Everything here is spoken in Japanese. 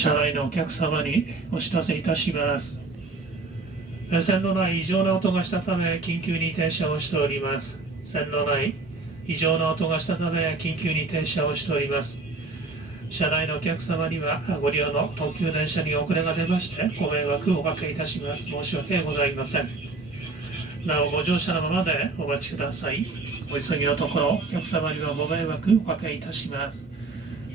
車内のお客様にお知らせいたします。線路内異常な音がしたため緊急に停車をしております。線路内異常な音がしたため緊急に停車をしております。車内のお客様にはご利用の特急電車に遅れが出ましてご迷惑をおかけいたします。申し訳ございません。なおご乗車のままでお待ちください。お急ぎのところお客様にはご迷惑をおかけいたします。